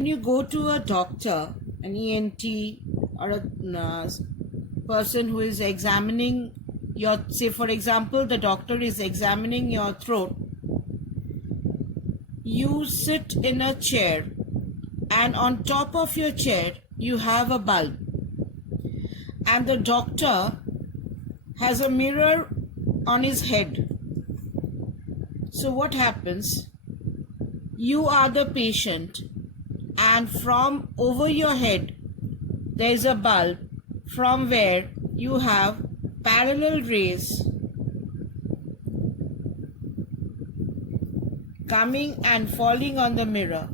When you go to a doctor, an ENT, or a person who is examining your, say for example, the doctor is examining your throat, you sit in a chair and on top of your chair you have a bulb, and the doctor has a mirror on his head. So what happens? You are the patient, and from over your head there is a bulb from where you have parallel rays coming and falling on the mirror.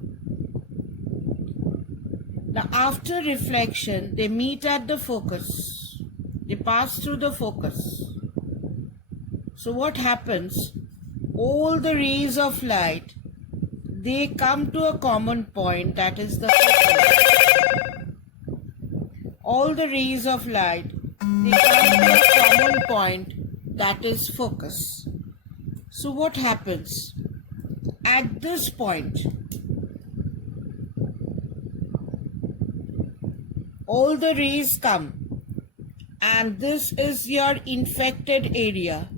Now after reflection, they meet at the focus. They pass through the focus. So what happens? All the rays of light, they come to a common point, that is the focus. All the rays of light, they come to a common point, that is focus. So what happens? At this point, all the rays come, and this is your infected area.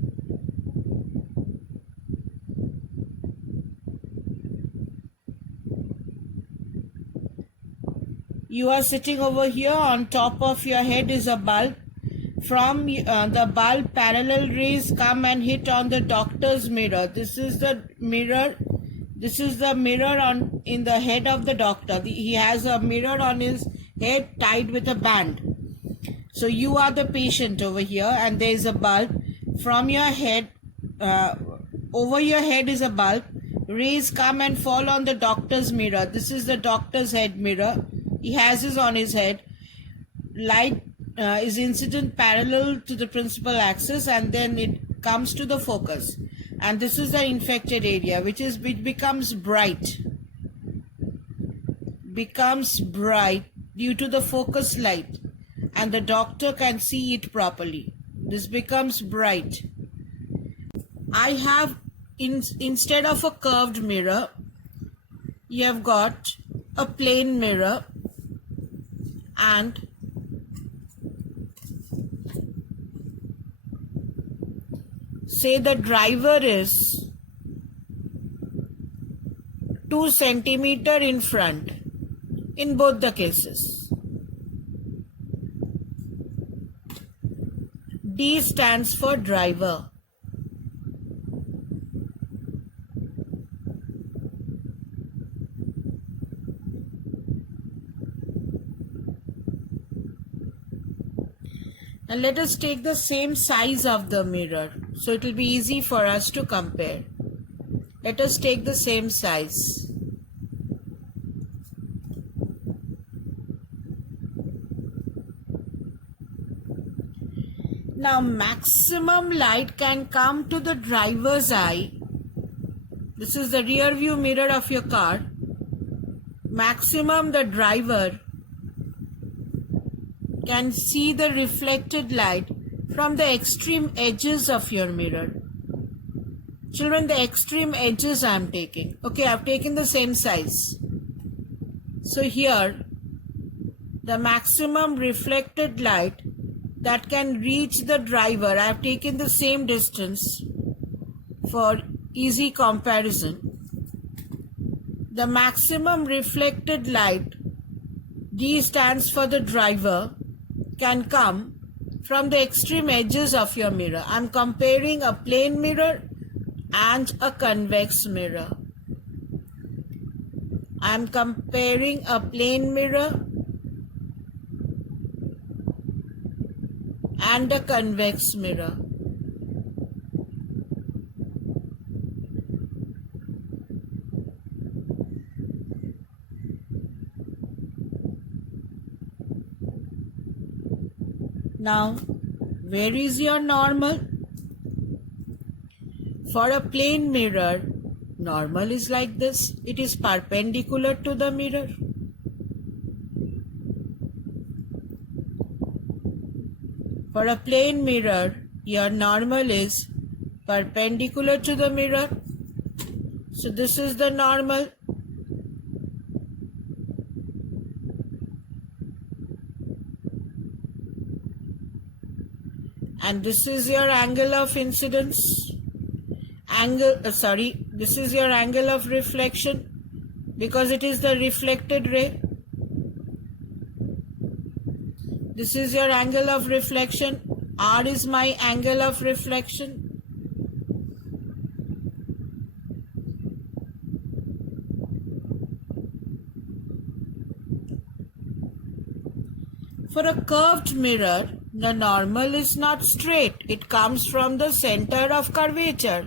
You are sitting over here, on top of your head is a bulb. From the bulb, parallel rays come and hit on the doctor's mirror. This is the mirror. This is the mirror in the head of the doctor. He has a mirror on his head tied with a band. So you are the patient over here, and there is a bulb. From your head, over your head is a bulb. Rays come and fall on the doctor's mirror. This is the doctor's head mirror. He has this on his head. Light is incident parallel to the principal axis, and then it comes to the focus. And this is the infected area, which becomes bright. Becomes bright due to the focus light, and the doctor can see it properly. This becomes bright. I have, instead of a curved mirror, you have got a plain mirror, and say the driver is 2 centimeters in front in both the cases. D stands for driver. And let us take the same size of the mirror, so it will be easy for us to compare. Let us take the same size. Now maximum light can come to the driver's eye. This is the rear view mirror of your car. Maximum the driver can see the reflected light from the extreme edges of your mirror. Children, the extreme edges I am taking. Okay, I have taken the same size. So here, the maximum reflected light that can reach the driver, I have taken the same distance for easy comparison. The maximum reflected light, D stands for the driver, can come from the extreme edges of your mirror. I am comparing a plane mirror and a convex mirror. I am comparing a plane mirror and a convex mirror. Now, where is your normal? For a plane mirror, normal is like this. It is perpendicular to the mirror. For a plane mirror, your normal is perpendicular to the mirror. So this is the normal. and this is your angle of incidence, this is your angle of reflection, because it is the reflected ray. This is your angle of reflection. R is my angle of reflection. For a curved mirror, the normal is not straight. It comes from the center of curvature.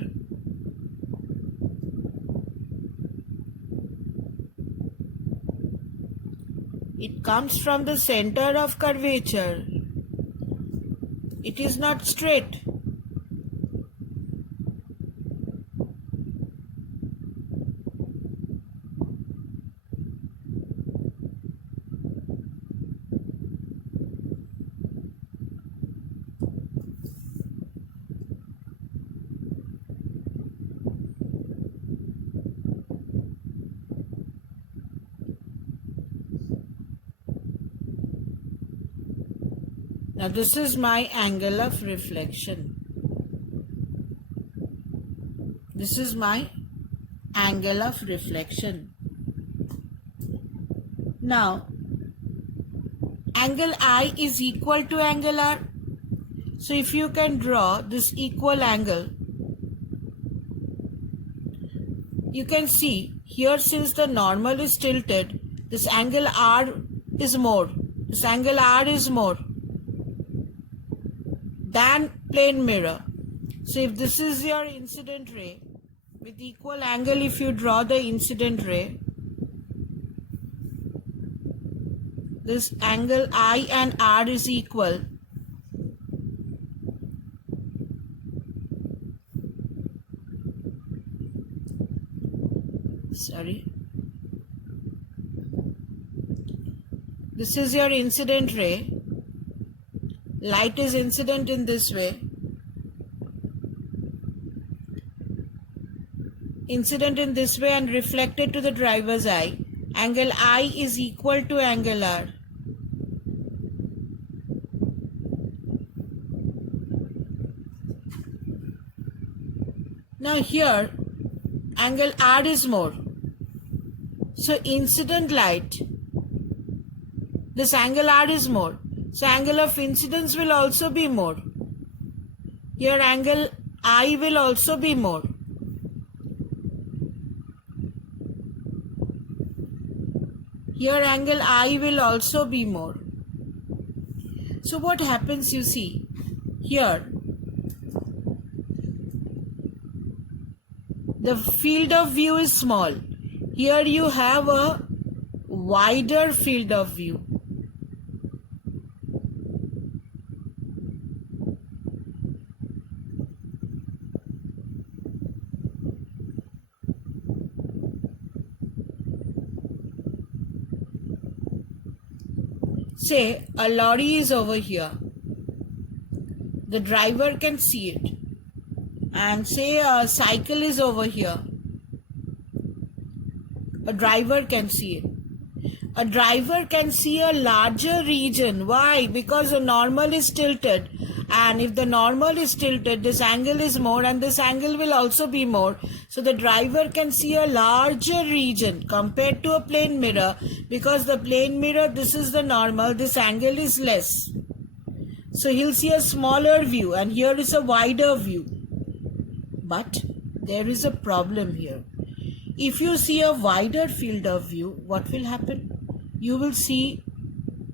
It comes from the center of curvature. It is not straight. Now this is my angle of reflection. This is my angle of reflection. Now, angle I is equal to angle R. So if you can draw this equal angle, you can see here, since the normal is tilted, this angle R is more. This angle R is more than plane mirror. So if this is your incident ray, with equal angle, if you draw the incident ray, this angle I and R is equal. This is your incident ray. Light is incident in this way. Incident in this way and reflected to the driver's eye. Angle I is equal to angle R. Now here, angle R is more. So incident light, this angle R is more. So angle of incidence will also be more. Here angle I will also be more. Here angle I will also be more. So what happens, you see, here the field of view is small. Here you have a wider field of view. Say a lorry is over here. The driver can see it. And say a cycle is over here. A driver can see it. A driver can see a larger region. Why? Because the normal is tilted. And if the normal is tilted, this angle is more and this angle will also be more. So the driver can see a larger region compared to a plane mirror, because the plane mirror, this is the normal, this angle is less. So he'll see a smaller view and here is a wider view. But there is a problem here. If you see a wider field of view, what will happen? You will see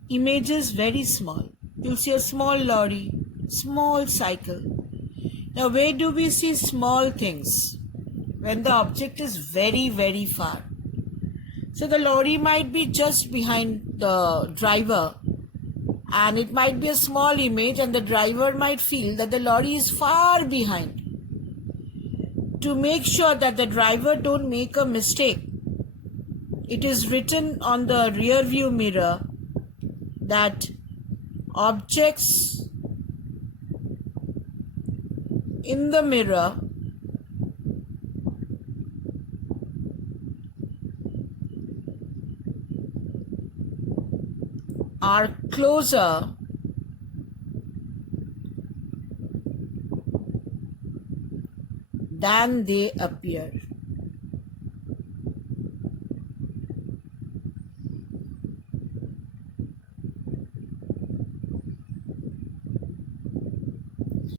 images very small. You'll see a small lorry, small cycle. Now where do we see small things? When the object is very, very far. So the lorry might be just behind the driver and it might be a small image and the driver might feel that the lorry is far behind. To make sure that the driver don't make a mistake, it is written on the rear view mirror that objects in the mirror are closer than they appear.